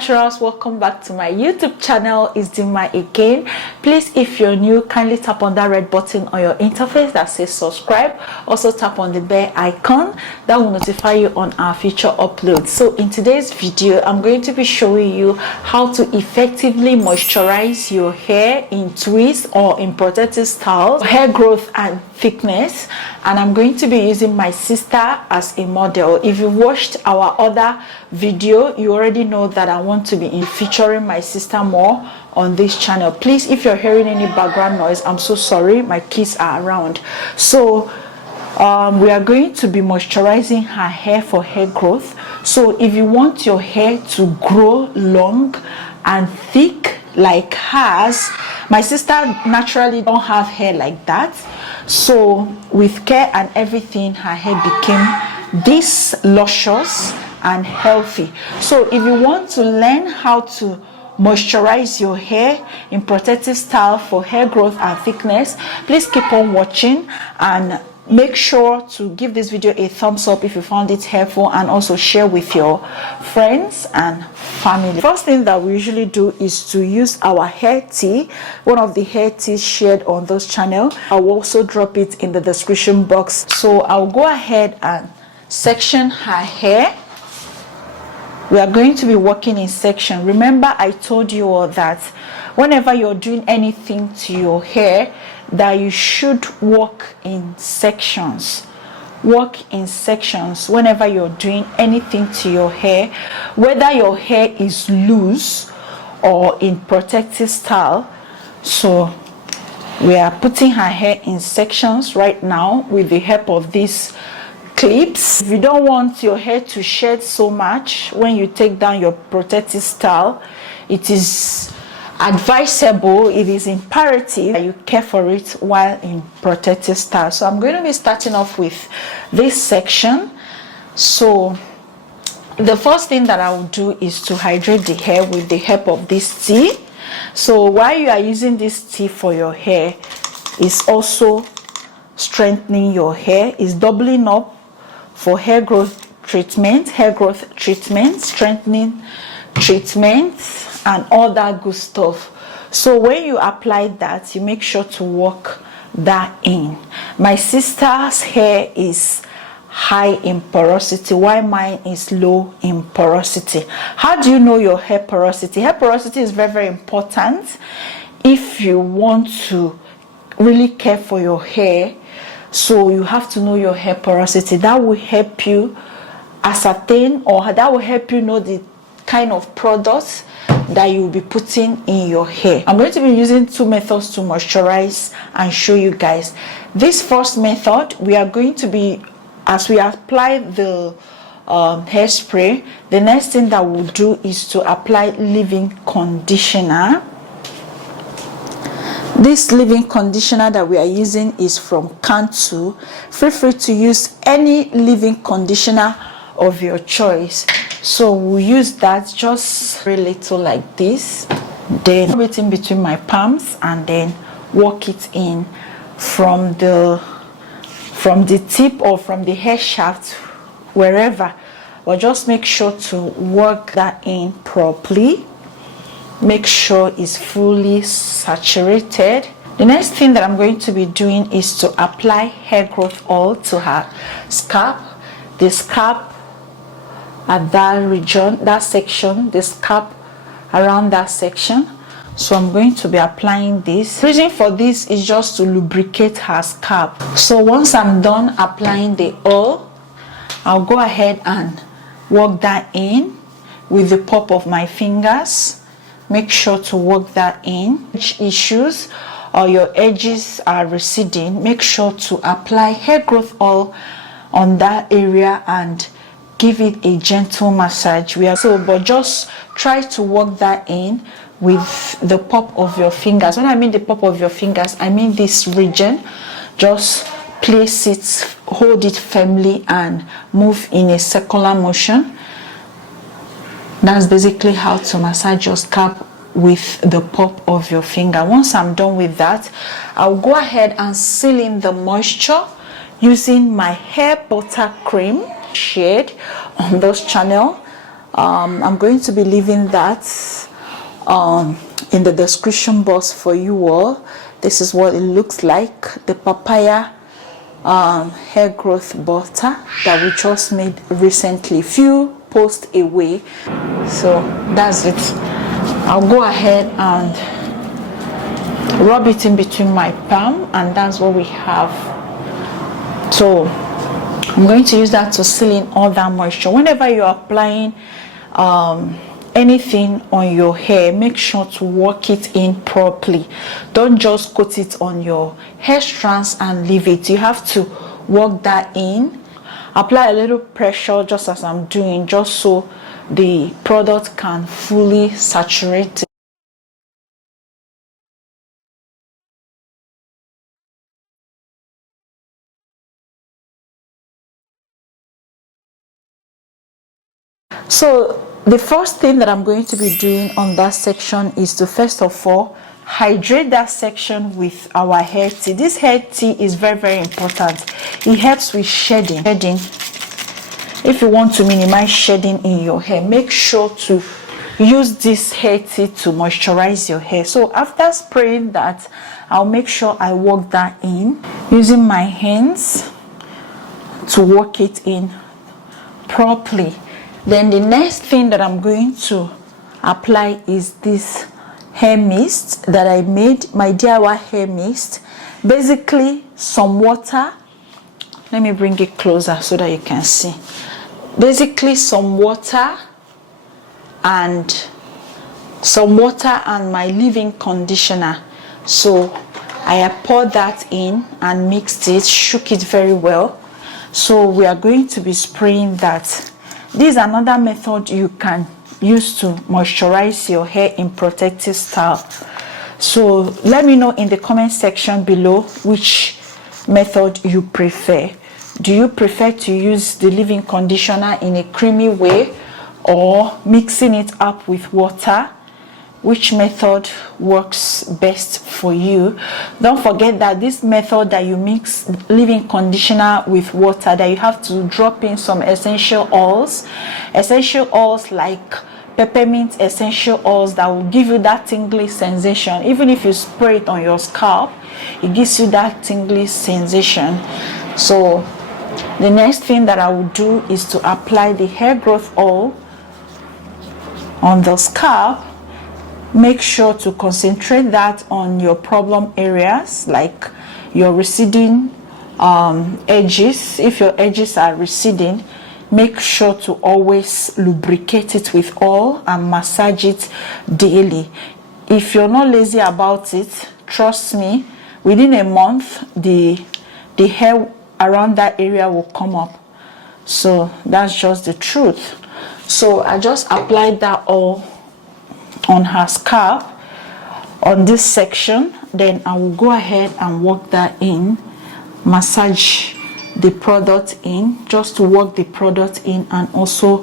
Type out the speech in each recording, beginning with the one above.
naturals, welcome back to my YouTube channel. It's Dima again. Please, if you're new, kindly tap on that red button on your interface that says subscribe. Also tap on the bell icon that will notify you on our future uploads. So in today's video, I'm going to be showing you how to effectively moisturize your hair in twists or in protective styles, hair growth and thickness. And I'm going to be using my sister as a model. If you watched our other video, you already know that I want to be featuring my sister more on this channel. Please, if you're hearing any background noise, I'm so sorry, my kids are around. So we are going to be moisturizing her hair for hair growth. So if you want your hair to grow long and thick like hers, my sister naturally don't have hair like that, so with care and everything, her hair became this luscious and healthy. So if you want to learn how to moisturize your hair in protective style for hair growth and thickness, please keep on watching and make sure to give this video a thumbs up if you found it helpful, and also share with your friends and family. First thing that we usually do is to use our hair tea, one of the hair teas shared on this channel. I will also drop it in the description box. So I'll go ahead and section her hair. We are going to be working in section. Remember, I told you all that whenever you're doing anything to your hair, that you should work in sections. Work in sections whenever you're doing anything to your hair, whether your hair is loose or in protective style. So we are putting her hair in sections right now with the help of these clips. If you don't want your hair to shed so much when you take down your protective style, it is advisable, it is imperative that you care for it while in protective style. So I'm going to be starting off with this section. So the first thing that I will do is to hydrate the hair with the help of this tea. So while you are using this tea for your hair, it's also strengthening your hair, is doubling up for hair growth treatment, strengthening treatment, and all that good stuff. So when you apply that, you make sure to work that in. My sister's hair is high in porosity while mine is low in porosity. How do you know your hair porosity? Hair porosity is very, very important if you want to really care for your hair. So you have to know your hair porosity. That will help you ascertain, or that will help you know the kind of products that you will be putting in your hair. I'm going to be using two methods to moisturize and show you guys. This first method, we are going to be, as we apply the hairspray, the next thing that we'll do is to apply leave-in conditioner. This leave-in conditioner that we are using is from Cantu. Feel free to use any leave-in conditioner of your choice. So we'll use that just very little like this, then rub it in between my palms and then work it in from the tip or from the hair shaft, wherever. But just make sure to work that in properly. Make sure it's fully saturated. The next thing that I'm going to be doing is to apply hair growth oil to her scalp. The scalp at that region, that section, the scalp around that section. So I'm going to be applying this. The reason for this is just to lubricate her scalp. So once I'm done applying the oil, I'll go ahead and work that in with the pop of my fingers. Make sure to work that in. Issues or your edges are receding, make sure to apply hair growth oil on that area and give it a gentle massage. But just try to work that in with the pop of your fingers. When I mean the pop of your fingers, I mean this region. Just place it, hold it firmly and move in a circular motion. That's basically how to massage your scalp with the pop of your finger. Once I'm done with that, I'll go ahead and seal in the moisture using my hair butter cream shared on this channel. I'm going to be leaving that in the description box for you all. This is what it looks like, the papaya hair growth butter that we just made recently, few posts away. So that's it. I'll go ahead and rub it in between my palm, and that's what we have. So I'm going to use that to seal in all that moisture. Whenever you're applying anything on your hair, make sure to work it in properly. Don't just coat it on your hair strands and leave it. You have to work that in. Apply a little pressure, just as I'm doing, just so the product can fully saturate. So the first thing that I'm going to be doing on that section is to first of all hydrate that section with our hair tea. This hair tea is very important. It helps with shedding. If you want to minimize shedding in your hair, make sure to use this hair tea to moisturize your hair. So after spraying that, I'll make sure I work that in using my hands to work it in properly. Then the next thing that I'm going to apply is this hair mist that I made, my DIY hair mist. Basically some water. Let me bring it closer so that you can see. Basically some water and my leave-in conditioner. So I poured that in and mixed it, shook it very well. So we are going to be spraying that. This is another method you can use to moisturize your hair in protective style. So let me know in the comment section below which method you prefer. Do you prefer to use the leave-in conditioner in a creamy way or mixing it up with water? Which method works best for you? Don't forget that this method that you mix leave-in conditioner with water, that you have to drop in some essential oils like peppermint essential oils that will give you that tingly sensation. Even if you spray it on your scalp, it gives you that tingly sensation. So the next thing that I will do is to apply the hair growth oil on the scalp. Make sure to concentrate that on your problem areas, like your receding edges. If your edges are receding, make sure to always lubricate it with oil and massage it daily. If you're not lazy about it, trust me, within a month the hair around that area will come up. So that's just the truth. So I just applied that oil on her scalp on this section. Then I will go ahead and work that in, massage the product in, just to work the product in, and also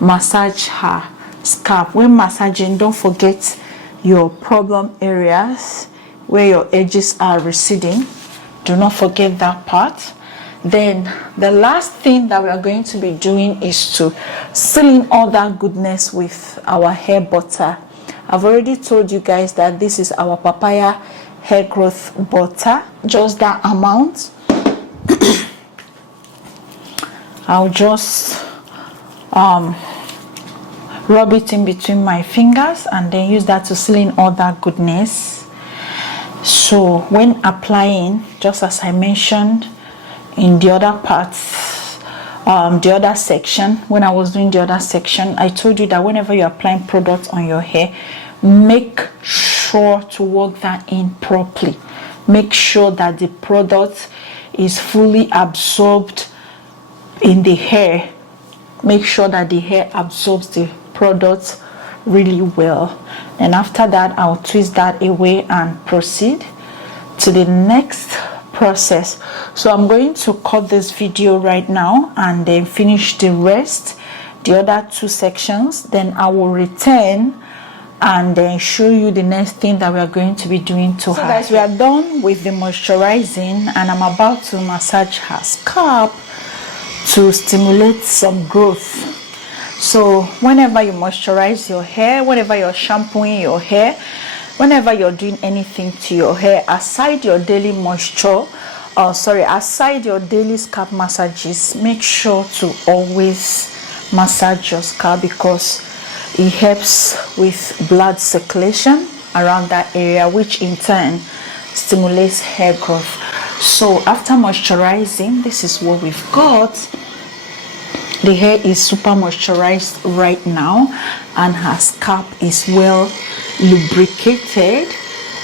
massage her scalp. When massaging, don't forget your problem areas where your edges are receding. Do not forget that part. Then the last thing that we are going to be doing is to seal in all that goodness with our hair butter. I've already told you guys that this is our papaya hair growth butter, just that amount. I'll just rub it in between my fingers and then use that to seal in all that goodness. So when applying, just as I mentioned in the other parts, the other section, when I was doing the other section, I told you that whenever you're applying products on your hair, make sure to work that in properly. Make sure that the product is fully absorbed in the hair. Make sure that the hair absorbs the product really well. And after that, I'll twist that away and proceed to the next process. So I'm going to cut this video right now and then finish the rest, the other two sections. Then I will return and then show you the next thing that we are going to be doing to her. So guys, we are done with the moisturizing and I'm about to massage her scalp to stimulate some growth. So whenever you moisturize your hair, whenever you're shampooing your hair, whenever you're doing anything to your hair, aside your daily aside your daily scalp massages, make sure to always massage your scalp, because it helps with blood circulation around that area, which in turn stimulates hair growth. So after moisturizing, this is what we've got. The hair is super moisturized right now, and her scalp is well lubricated.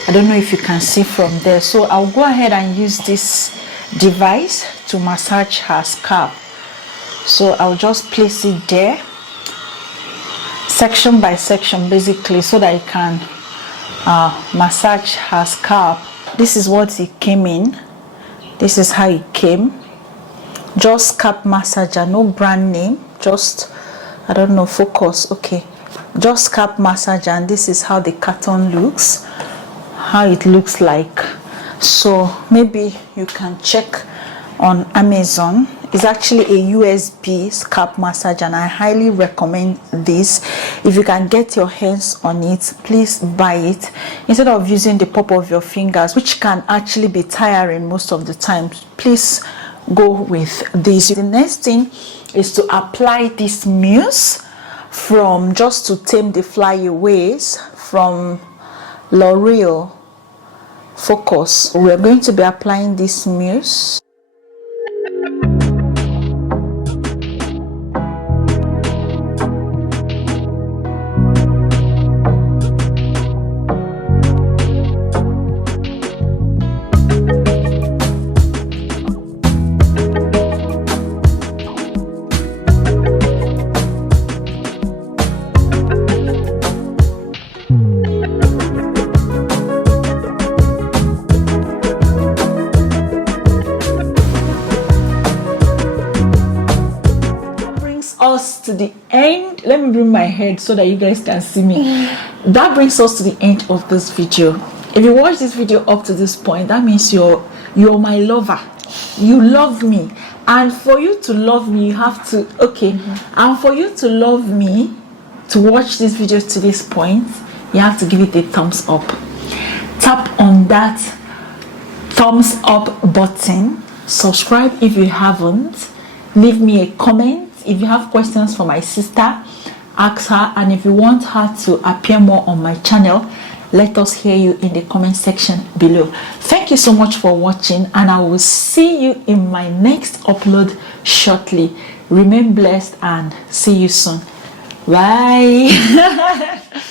I don't know if you can see from there. So I'll go ahead and use this device to massage her scalp. So I'll just place it there, section by section, basically, so that I can massage her scalp. This is what it came in. This is how it came. Just scalp massager, no brand name, just, I don't know, focus, okay, just scalp massager. And this is how the carton looks, how it looks like. So maybe you can check on Amazon. It's actually a USB scalp massager, and I highly recommend this. If you can get your hands on it, please buy it instead of using the pop of your fingers, which can actually be tiring most of the time. Please go with this. The next thing is to apply this mousse from Just to Tame the Flyaways from L'Oreal. Focus. We're going to be applying this mousse. Us to the end. Let me bring my head so that you guys can see me. That brings us to the end of this video. If you watch this video up to this point, that means you're my lover. You love me, and for you to love me, you have to and for you to love me, to watch this video to this point, you have to give it a thumbs up. Tap on that thumbs up button. Subscribe if you haven't. Leave me a comment. If you have questions for my sister, ask her. And if you want her to appear more on my channel, let us hear you in the comment section below. Thank you so much for watching, and I will see you in my next upload shortly. Remain blessed and see you soon. Bye.